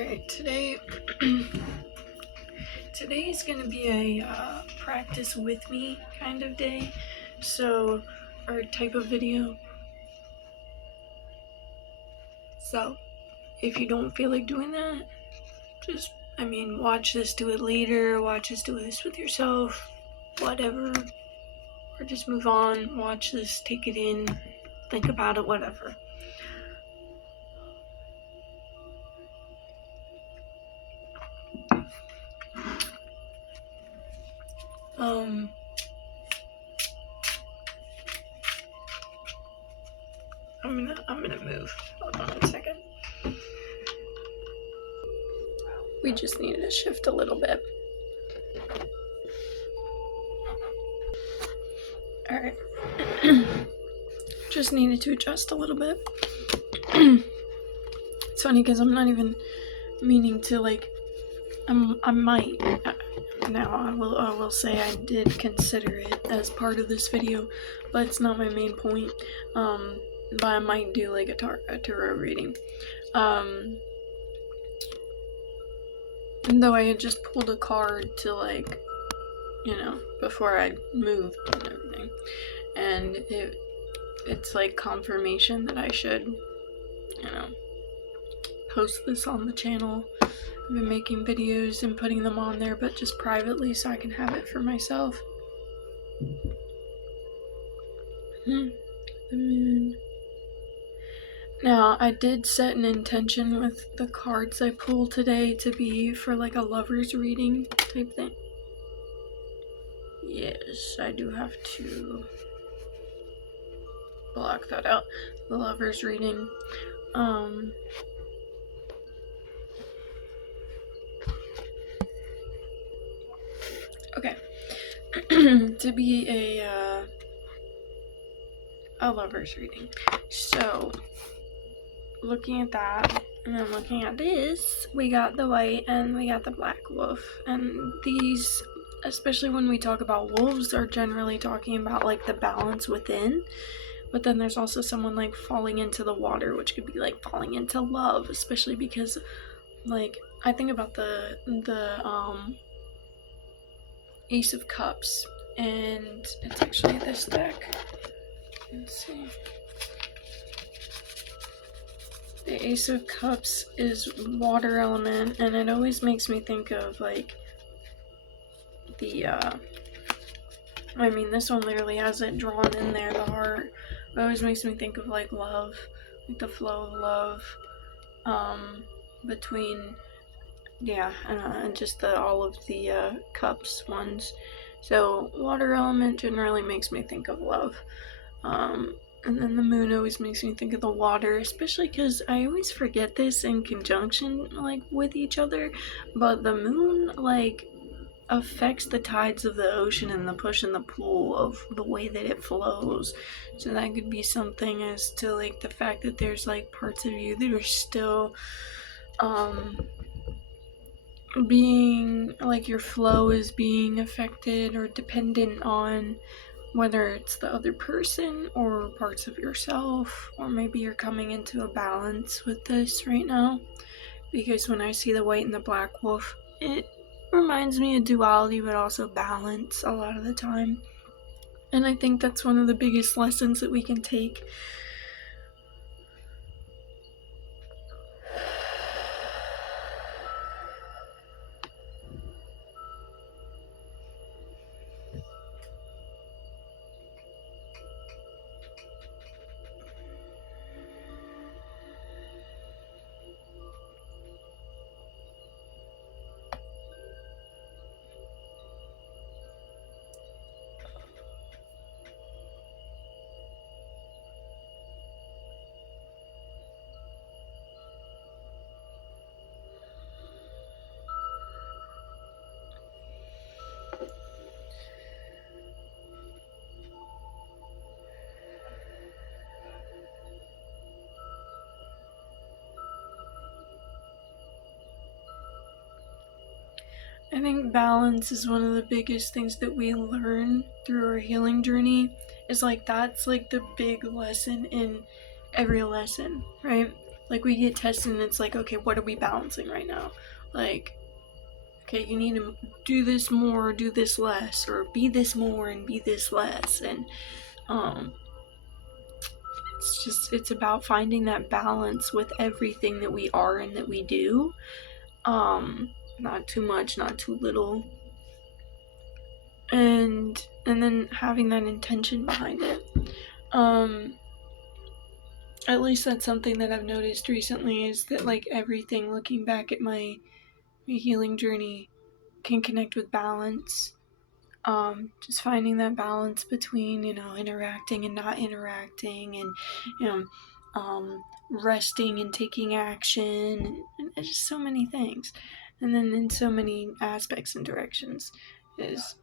Alright, today is gonna be a practice with me kind of day, or type of video. So, if you don't feel like doing that, watch this, do it later, watch this, do this with yourself, whatever, or just move on, watch this, take it in, think about it, whatever. I'm gonna move. Hold on a second. We just needed to shift a little bit. Alright. Just needed to adjust a little bit. It's funny because I'm not even meaning to, I might. Now, I will say I did consider it as part of this video, but it's not my main point. But I might do, a tarot reading. Though I had just pulled a card to, before I moved and everything. And it's confirmation that I should, post this on the channel. I've been making videos and putting them on there, but just privately so I can have it for myself. The moon. Now, I did set an intention with the cards I pulled today to be for a lover's reading type thing. Yes, I do have to block that out. The lover's reading. Okay. To be a lover's reading. So, looking at that, and then looking at this, we got the white and we got the black wolf. And these, especially when we talk about wolves, are generally talking about the balance within. But then there's also someone falling into the water, which could be falling into love, especially because I think about the Ace of Cups, and it's actually this deck. Let's see. The Ace of Cups is water element, and it always makes me think of this one literally has it drawn in there, the heart. It always makes me think of love, the flow of love between and just all of the cups ones. So water element generally makes me think of love. And then the moon always makes me think of the water, especially because I always forget this in conjunction with each other, but the moon affects the tides of the ocean and the push and the pull of the way that it flows. So that could be something as to the fact that there's parts of you that are still being your flow is being affected or dependent on whether it's the other person or parts of yourself, or maybe you're coming into a balance with this right now. Because when I see the white and the black wolf, it reminds me of duality, but also balance a lot of the time. And I think that's one of the biggest lessons that we can take. I think balance is one of the biggest things that we learn through our healing journey. Is that's the big lesson in every lesson, right? like we get tested and it's like, okay, what are we balancing right now? Like, okay, you need to do this more, do this less, or be this more and be this less. And it's about finding that balance with everything that we are and that we do. Not too much, not too little. And then having that intention behind it. At least that's something that I've noticed recently, is that like everything, looking back at my healing journey, can connect with balance. Just finding that balance between, interacting and not interacting, and, resting and taking action, and just so many things. And then in so many aspects and directions. Is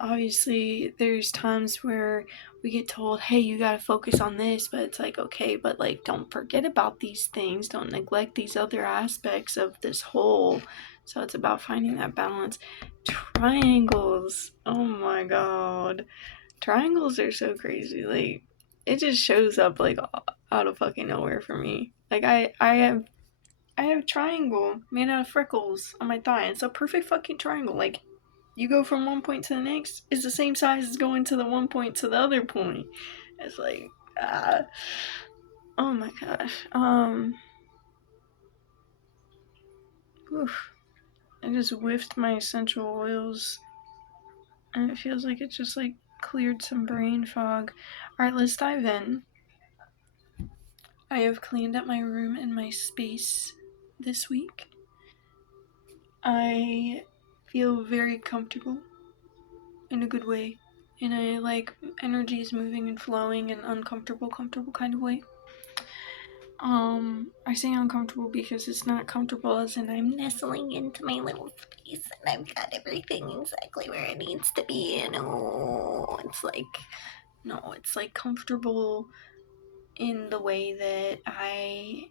obviously there's times where we get told, hey, you gotta focus on this, but it's like, okay, but like, don't forget about these things, don't neglect these other aspects of this whole. So it's about finding that balance. Triangles, oh my god, triangles are so crazy. Like, it just shows up like out of fucking nowhere for me. Like, I have triangle made out of freckles on my thigh. It's a perfect fucking triangle. Like, you go from one point to the next, it's the same size as going to the one point to the other point. It's like, oh my gosh. Oof. I just whiffed my essential oils, and it feels like it just like cleared some brain fog. Alright, let's dive in. I have cleaned up my room and my space this week. I feel very comfortable in a good way. In a like energy is moving and flowing and uncomfortable, comfortable kind of way. I say uncomfortable because it's not comfortable as in I'm nestling into my little space and I've got everything exactly where it needs to be. It's like comfortable in the way that I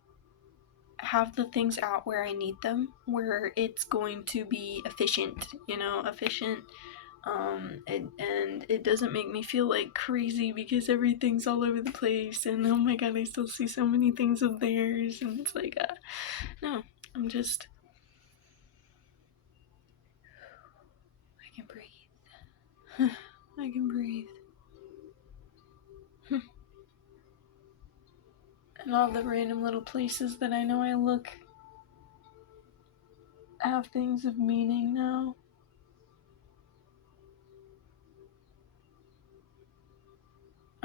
have the things out where I need them, where it's going to be efficient, efficient. And it doesn't make me feel like crazy because everything's all over the place, and oh my god, I still see so many things of theirs, and it's like, no, I'm just, I can breathe. I can breathe. And all the random little places that I know I look have things of meaning now.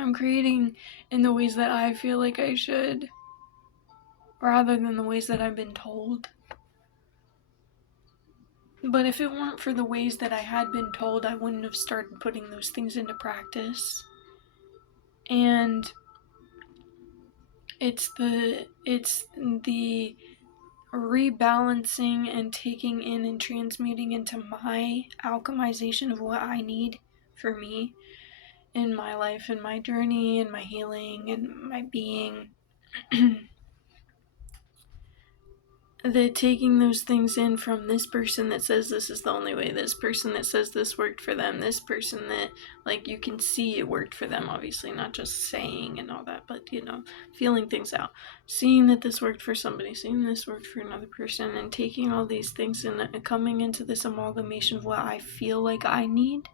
I'm creating in the ways that I feel like I should, rather than the ways that I've been told. But if it weren't for the ways that I had been told, I wouldn't have started putting those things into practice. And it's the rebalancing and taking in and transmuting into my alchemization of what I need for me in my life and my journey and my healing and my being. That taking those things in from this person that says this is the only way, this person that says this worked for them, this person that, like, you can see it worked for them, obviously, not just saying and all that, but, feeling things out. Seeing that this worked for somebody, seeing this worked for another person, and taking all these things and coming into this amalgamation of what I feel like I need.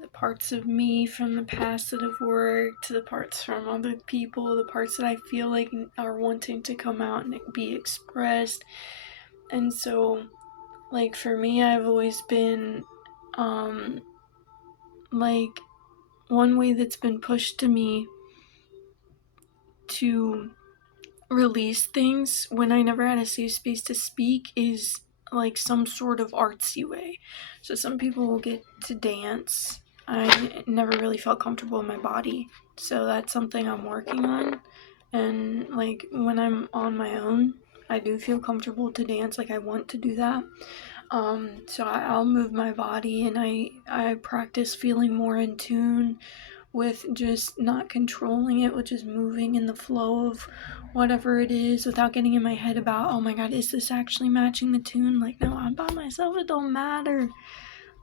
The parts of me from the past that have worked, the parts from other people, the parts that I feel like are wanting to come out and be expressed. And so, like, for me, I've always been, like, one way that's been pushed to me to release things when I never had a safe space to speak is like some sort of artsy way. So some people will get to dance. I never really felt comfortable in my body, so that's something I'm working on. And like when I'm on my own, I do feel comfortable to dance. Like I want to do that. So I'll move my body, and I practice feeling more in tune with just not controlling it, with just moving in the flow of whatever it is without getting in my head about, oh my god, is this actually matching the tune? Like, no, I'm by myself, it don't matter.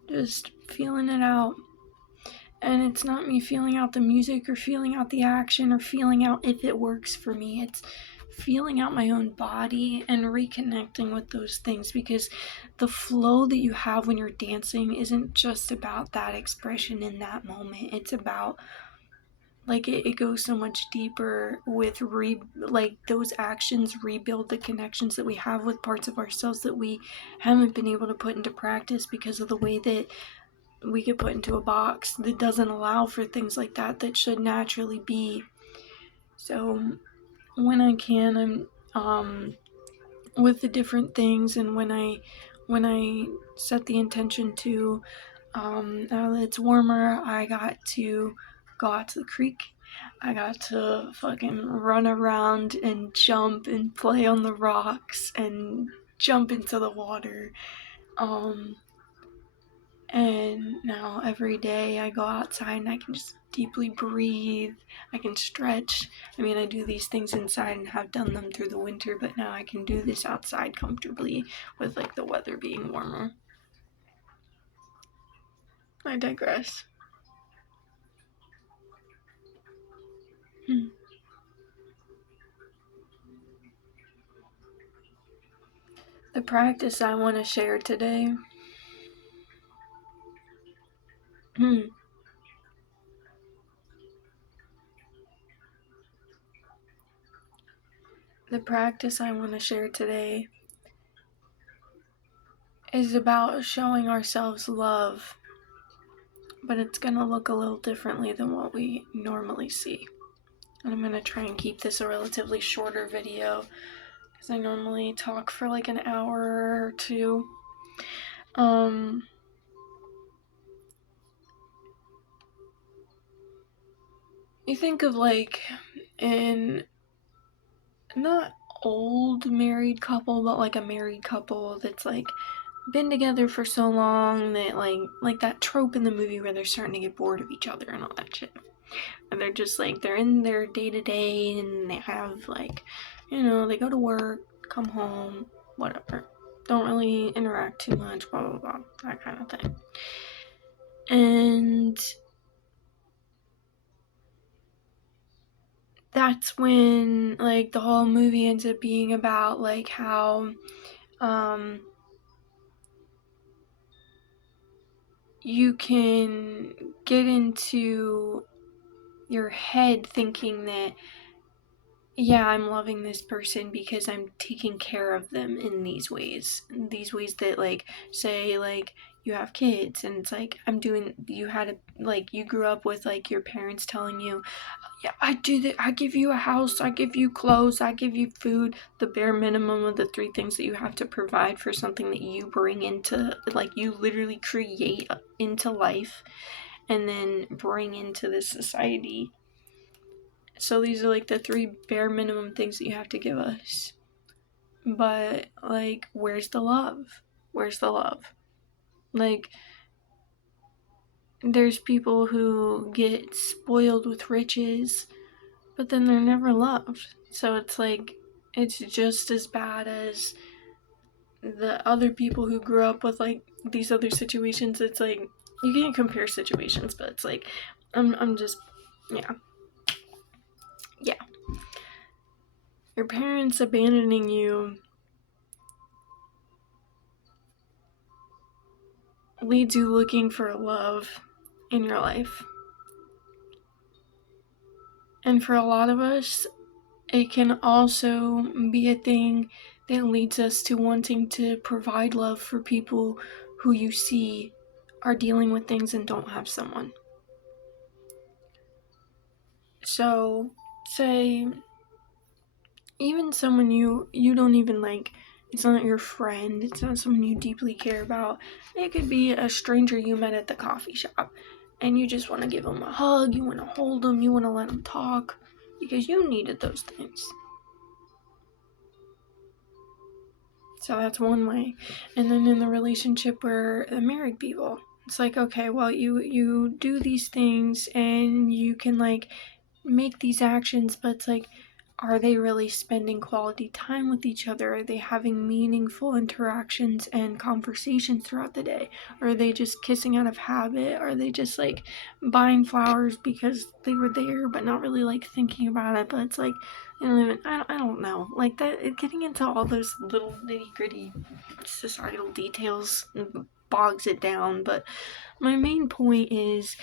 Just feeling it out. And it's not me feeling out the music or feeling out the action or feeling out if it works for me. It's feeling out my own body and reconnecting with those things, because the flow that you have when you're dancing isn't just about that expression in that moment. It's about, like, it goes so much deeper with like those actions rebuild the connections that we have with parts of ourselves that we haven't been able to put into practice because of the way that we get put into a box that doesn't allow for things like that that should naturally be. So when I can, I'm with the different things, and when I set the intention to, now that it's warmer, I got to go out to the creek. I got to fucking run around and jump and play on the rocks and jump into the water. And now every day I go outside and I can just deeply breathe. I can stretch. I mean, I do these things inside and have done them through the winter, but now I can do this outside comfortably with, like, the weather being warmer. I digress. The practice I want to share today. The practice I want to share today is about showing ourselves love, but it's going to look a little differently than what we normally see. And I'm going to try and keep this a relatively shorter video because I normally talk for like an hour or two. You think of, like, in not old married couple, but like a married couple that's like been together for so long that like that trope in the movie where they're starting to get bored of each other and all that shit. And they're just like, they're in their day-to-day and they have, like, you know, they go to work, come home, whatever. Don't really interact too much, blah, blah, blah, that kind of thing. And that's when, like, the whole movie ends up being about, like, how, you can get into your head thinking that, yeah, I'm loving this person because I'm taking care of them in these ways that, like, say, like, you have kids and it's like, you grew up with, like, your parents telling you, yeah, I do that, I give you a house, I give you clothes, I give you food, the bare minimum of the 3 things that you have to provide for something that you bring into, like, you literally create into life and then bring into this society. So these are, like, the 3 bare minimum things that you have to give us. But, like, where's the love? Where's the love? Like, there's people who get spoiled with riches, but then they're never loved. So it's like, it's just as bad as the other people who grew up with, like, these other situations. It's like, you can't compare situations, but it's like, I'm just, yeah. Your parents abandoning you leads you looking for love in your life. And for a lot of us, it can also be a thing that leads us to wanting to provide love for people who you see are dealing with things and don't have someone. So, say, even someone you don't even like, it's not your friend, it's not someone you deeply care about. It could be a stranger you met at the coffee shop, and you just want to give them a hug, you want to hold them, you want to let them talk, because you needed those things. So that's one way. And then in the relationship where the married people, it's like, okay, well, you do these things and you can, like, make these actions, but it's like, are they really spending quality time with each other? Are they having meaningful interactions and conversations throughout the day? Or are they just kissing out of habit? Are they just like buying flowers because they were there but not really like thinking about it? But it's like, you know, I don't know. Like that, getting into all those little nitty gritty societal details bogs it down. But my main point is,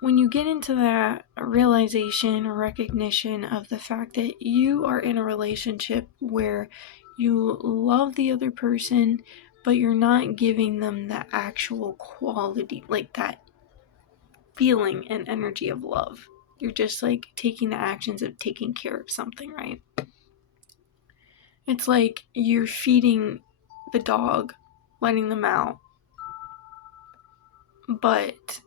when you get into that realization or recognition of the fact that you are in a relationship where you love the other person, but you're not giving them the actual quality, like that feeling and energy of love. You're just like taking the actions of taking care of something, right? It's like you're feeding the dog, letting them out, but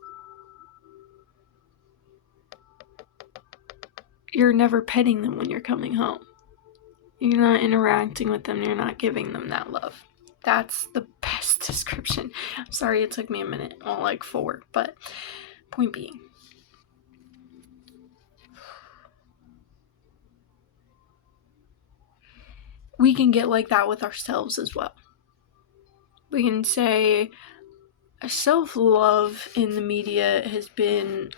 you're never petting them when you're coming home. You're not interacting with them. You're not giving them that love. That's the best description. I'm sorry it took me a minute. Well, like 4, but point being. We can get like that with ourselves as well. We can say self-love in the media has been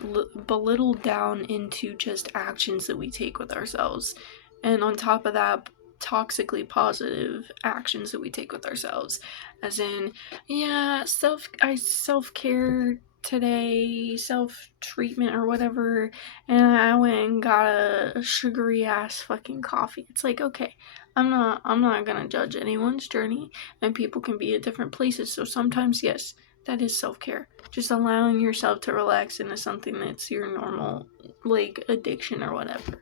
belittled down into just actions that we take with ourselves. And on top of that, toxically positive actions that we take with ourselves, as in, yeah, self-care today, self-treatment or whatever, and I went and got a sugary ass fucking coffee. It's like, okay, I'm not gonna judge anyone's journey, and people can be at different places, so sometimes, yes, that is self-care. Just allowing yourself to relax into something that's your normal, like, addiction or whatever.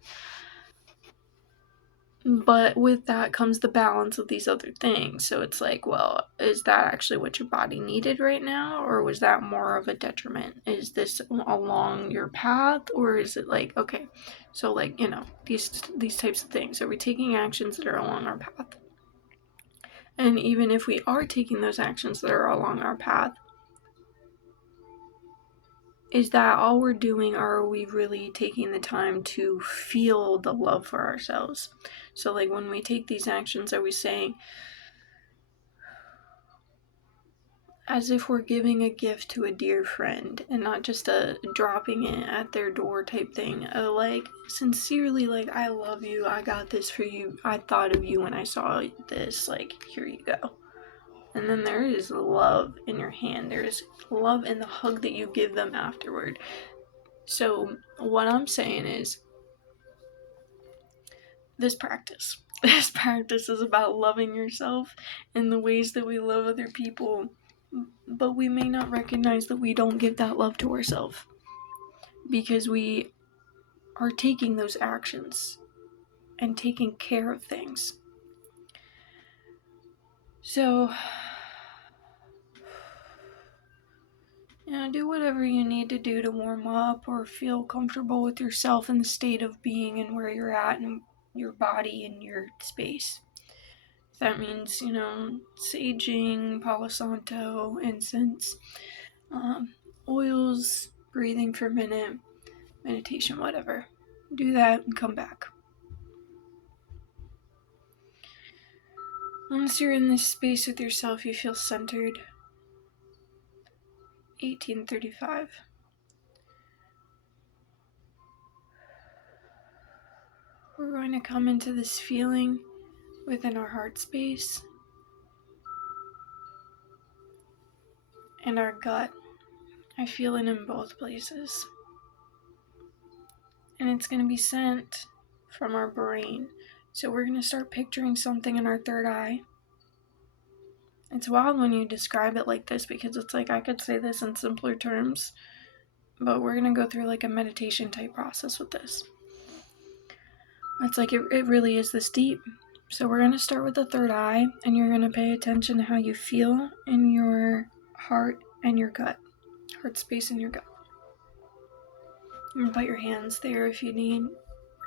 But with that comes the balance of these other things. So it's like, well, is that actually what your body needed right now? Or was that more of a detriment? Is this along your path? Or is it like, okay, so like, you know, these types of things. Are we taking actions that are along our path? And even if we are taking those actions that are along our path, is that all we're doing, or are we really taking the time to feel the love for ourselves? So like when we take these actions, are we saying, as if we're giving a gift to a dear friend and not just a dropping it at their door type thing, like sincerely, like, I love you, I got this for you, I thought of you when I saw this, like, here you go. And then there is love in your hand, there is love in the hug that you give them afterward. So what I'm saying is, this practice is about loving yourself in the ways that we love other people, but we may not recognize that we don't give that love to ourselves because we are taking those actions and taking care of things. So, you know, do whatever you need to do to warm up or feel comfortable with yourself in the state of being and where you're at in your body and your space. That means, you know, saging, Palo Santo, incense, oils, breathing for a minute, meditation, whatever. Do that and come back. Once you're in this space with yourself, you feel centered. 1835. We're going to come into this feeling within our heart space and our gut. I feel it in both places. And it's going to be sent from our brain. So we're going to start picturing something in our third eye. It's wild when you describe it like this because it's like I could say this in simpler terms, but we're going to go through like a meditation type process with this. It's like it really is this deep. So we're going to start with the third eye, and you're going to pay attention to how you feel in your heart and your gut. Heart space in your gut. You can put your hands there if you need,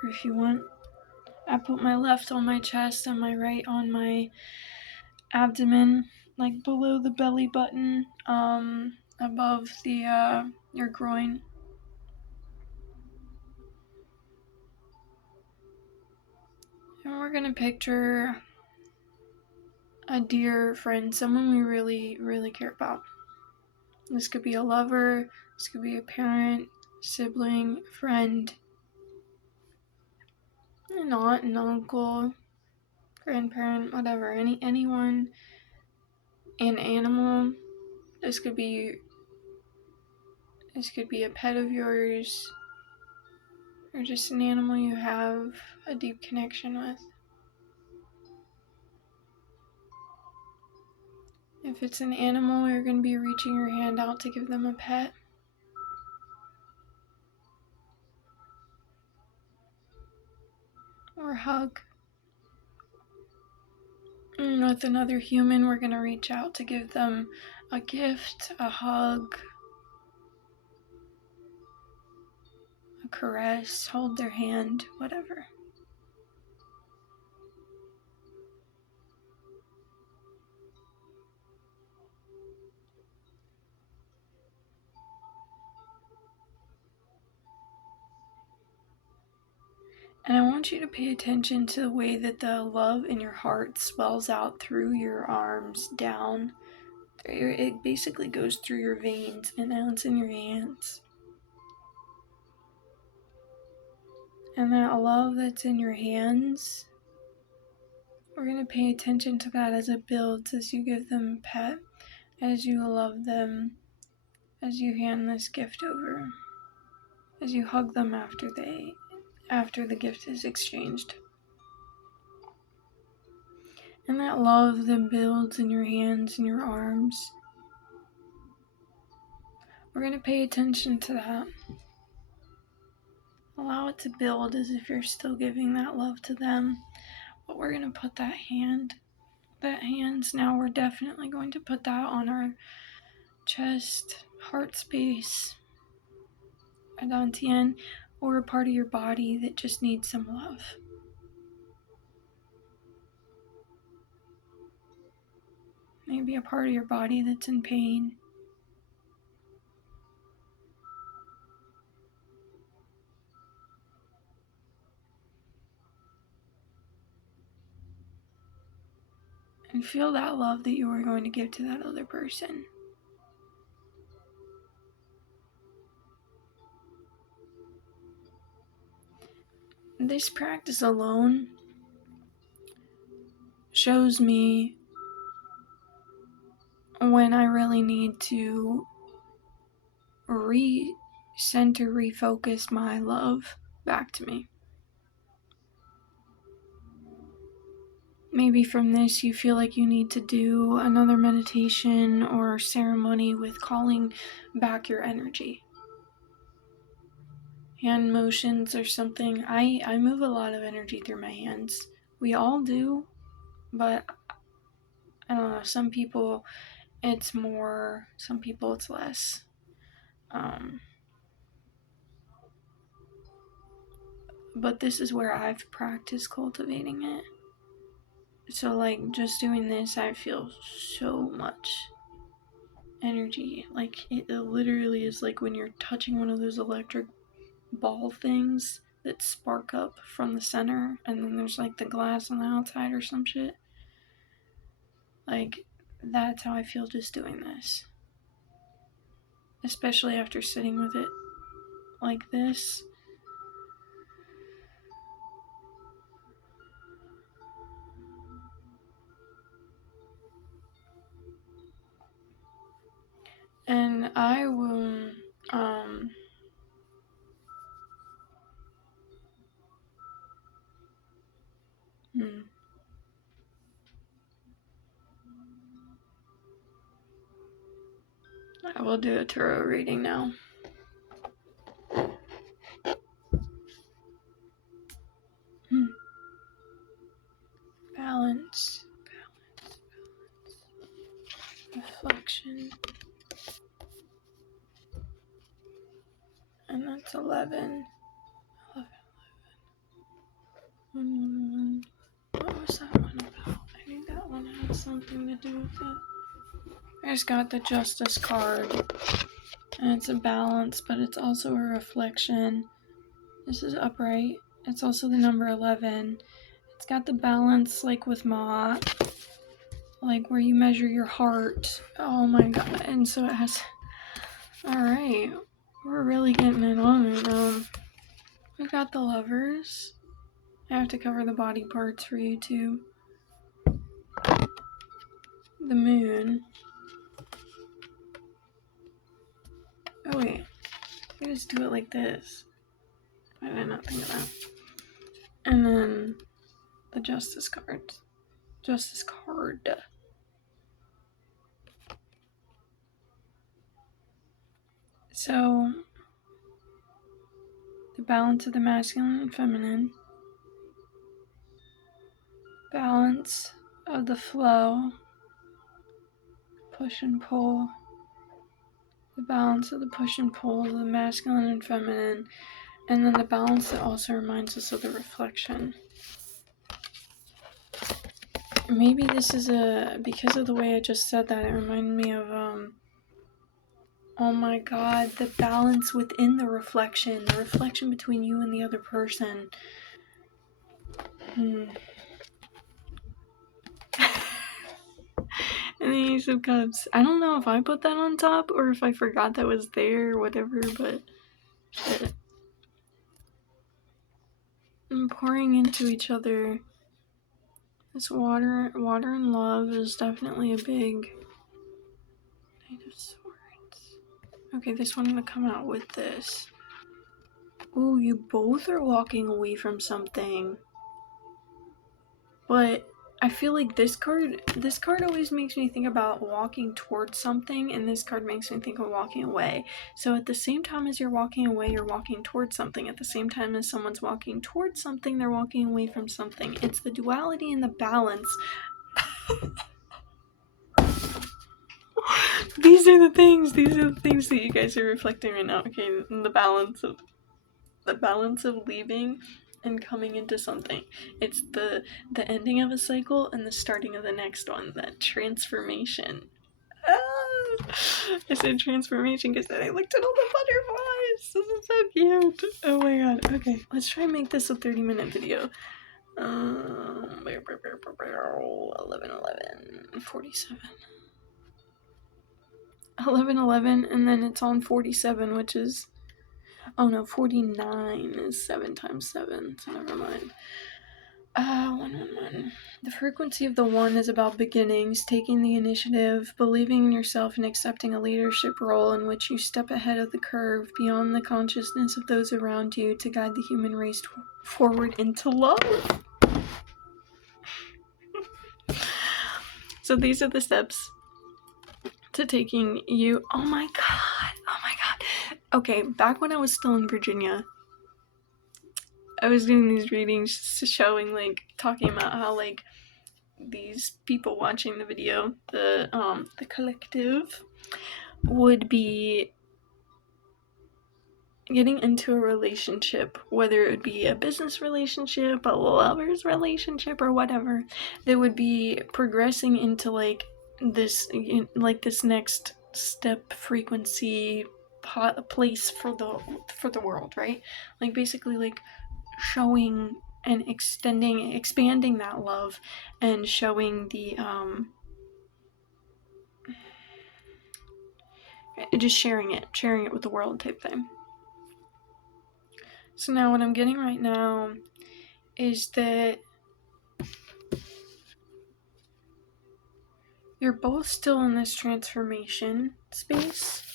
or if you want. I put my left on my chest and my right on my abdomen, like below the belly button, above the your groin. And we're going to picture a dear friend, someone we really, really care about. This could be a lover, this could be a parent, sibling, friend, an aunt, an uncle, grandparent, whatever, anyone, an animal. This could be a pet of yours, or just an animal you have a deep connection with. If it's an animal, you're going to be reaching your hand out to give them a pet. Or hug. And with another human, we're going to reach out to give them a gift, a hug, a caress, hold their hand, whatever. And I want you to pay attention to the way that the love in your heart swells out through your arms, down. It basically goes through your veins, and now it's in your hands. And that love that's in your hands, we're going to pay attention to that as it builds, as you give them a pet, as you love them, as you hand this gift over, as you hug them after the gift is exchanged. And that love that builds in your hands and your arms, we're going to pay attention to that. Allow it to build as if you're still giving that love to them. But we're going to put that hands now, we're definitely going to put that on our chest, heart space, a dantian, or a part of your body that just needs some love. Maybe a part of your body that's in pain. And feel that love that you are going to give to that other person. This practice alone shows me when I really need to refocus my love back to me. Maybe from this you feel like you need to do another meditation or ceremony with calling back your energy. Hand motions are something, I move a lot of energy through my hands. We all do, but I don't know, some people it's more, some people it's less. But this is where I've practiced cultivating it. So like just doing this, I feel so much energy. Like it literally is like when you're touching one of those electric ball things that spark up from the center, and then there's like the glass on the outside or some shit. Like that's how I feel just doing this. Especially after sitting with it like this. And I will I will do a tarot reading now. Balance, reflection, and that's 11. What was that one about? I think that one had something to do with it. I just got the Justice card, and it's a balance, but it's also a reflection. This is upright. It's also the number 11. It's got the balance like with Ma, like where you measure your heart. Oh my god. And so it has, alright, we're really getting it on right now. We got the lovers. I have to cover the body parts for you too. The moon. Oh wait, we just do it like this. Why did I not think of that? And then the justice card. Justice card. So, the balance of the masculine and feminine. Balance of the flow. Push and pull. The balance of the push and pull of the masculine and feminine. And then the balance that also reminds us of the reflection. Maybe this is because of the way I just said that, it reminded me of, oh my god, the balance within the reflection between you and the other person. And the Ace of Cups. I don't know if I put that on top or if I forgot that was there or whatever, but shit. And pouring into each other. This water and love is definitely a big Knight of Swords. Okay, this one I'm gonna come out with this. Ooh, you both are walking away from something. But I feel like this card always makes me think about walking towards something, and this card makes me think of walking away. So at the same time as you're walking away, you're walking towards something. At the same time as someone's walking towards something, they're walking away from something. It's the duality and the balance. These are the things that you guys are reflecting right now. Okay, the balance of leaving and coming into something. It's the ending of a cycle and the starting of the next one. That transformation. I said transformation because then I looked at all the butterflies. This is so cute. Oh my god. Okay, let's try and make this a 30-minute video. 11:11, 47. 11:11, and then it's on 47, which is, oh no, 49 is 7 times 7, so never mind. 111. The frequency of the 1 is about beginnings, taking the initiative, believing in yourself, and accepting a leadership role in which you step ahead of the curve, beyond the consciousness of those around you, to guide the human race forward into love. So these are the steps to taking you. Oh my god. Okay, back when I was still in Virginia, I was doing these readings showing, like, talking about how, like, these people watching the video, the collective, would be getting into a relationship, whether it would be a business relationship, a lover's relationship, or whatever, they would be progressing into, like, this next step, frequency, place for the world, right? Like, basically, like, showing and expanding that love, and showing the just sharing it with the world type thing. So now what I'm getting right now is that you're both still in this transformation space.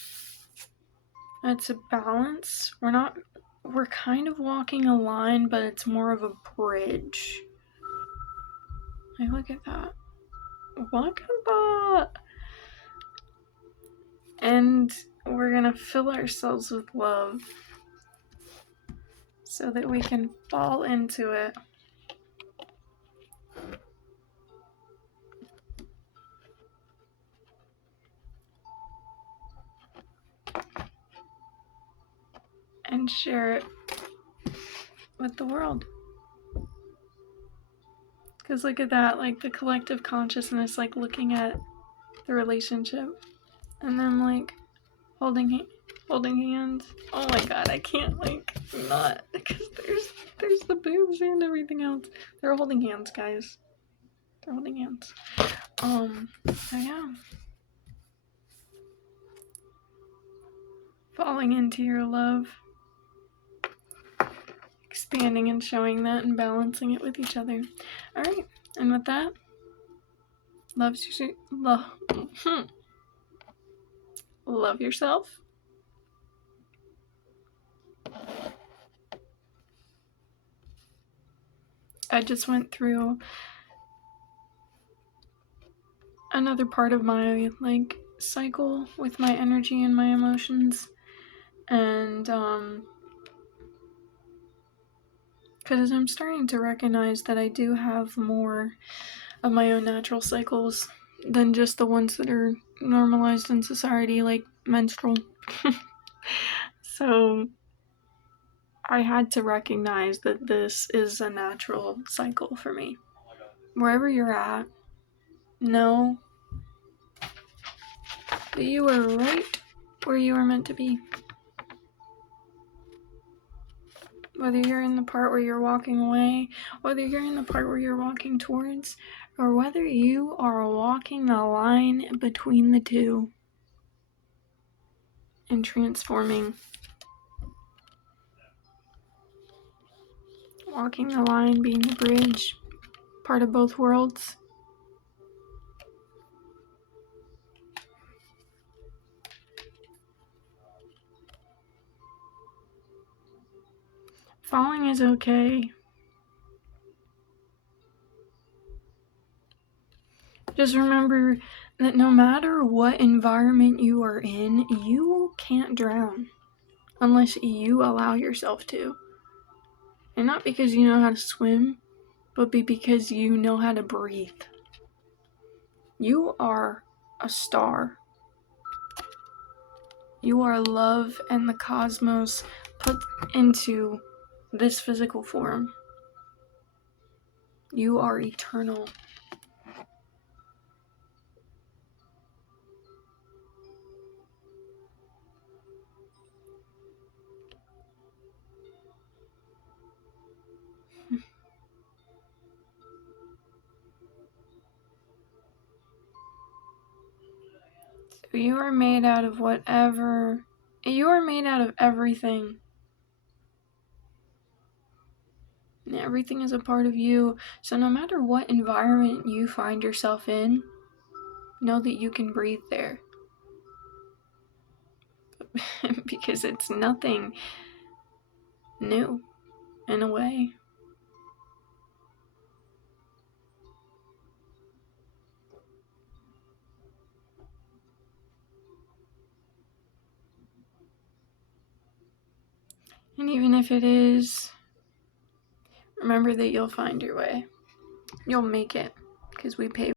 It's a balance. We're kind of walking a line, but it's more of a bridge. Like, look at that. Look at that. And we're gonna fill ourselves with love so that we can fall into it. And share it with the world. Because look at that, like, the collective consciousness, like, looking at the relationship, and then, like, holding holding hands. Oh my god, I can't like not because there's the boobs and everything else. They're holding hands, guys. They're holding hands. So yeah. Falling into your love. Expanding and showing that and balancing it with each other. Alright, and with that, love yourself. I just went through another part of my like cycle with my energy and my emotions, and because I'm starting to recognize that I do have more of my own natural cycles than just the ones that are normalized in society, like menstrual. So I had to recognize that this is a natural cycle for me. Wherever you're at, know that you are right where you are meant to be. Whether you're in the part where you're walking away, whether you're in the part where you're walking towards, or whether you are walking the line between the two and transforming. Walking the line, being the bridge, part of both worlds. Falling is okay. Just remember that no matter what environment you are in, you can't drown unless you allow yourself to. And not because you know how to swim, but because you know how to breathe. You are a star. You are love and the cosmos put into this physical form. You are eternal. So you are made out of whatever. You are made out of everything. And everything is a part of you. So no matter what environment you find yourself in, know that you can breathe there. Because it's nothing new, in a way. And even if it is, remember that you'll find your way. You'll make it, because we pave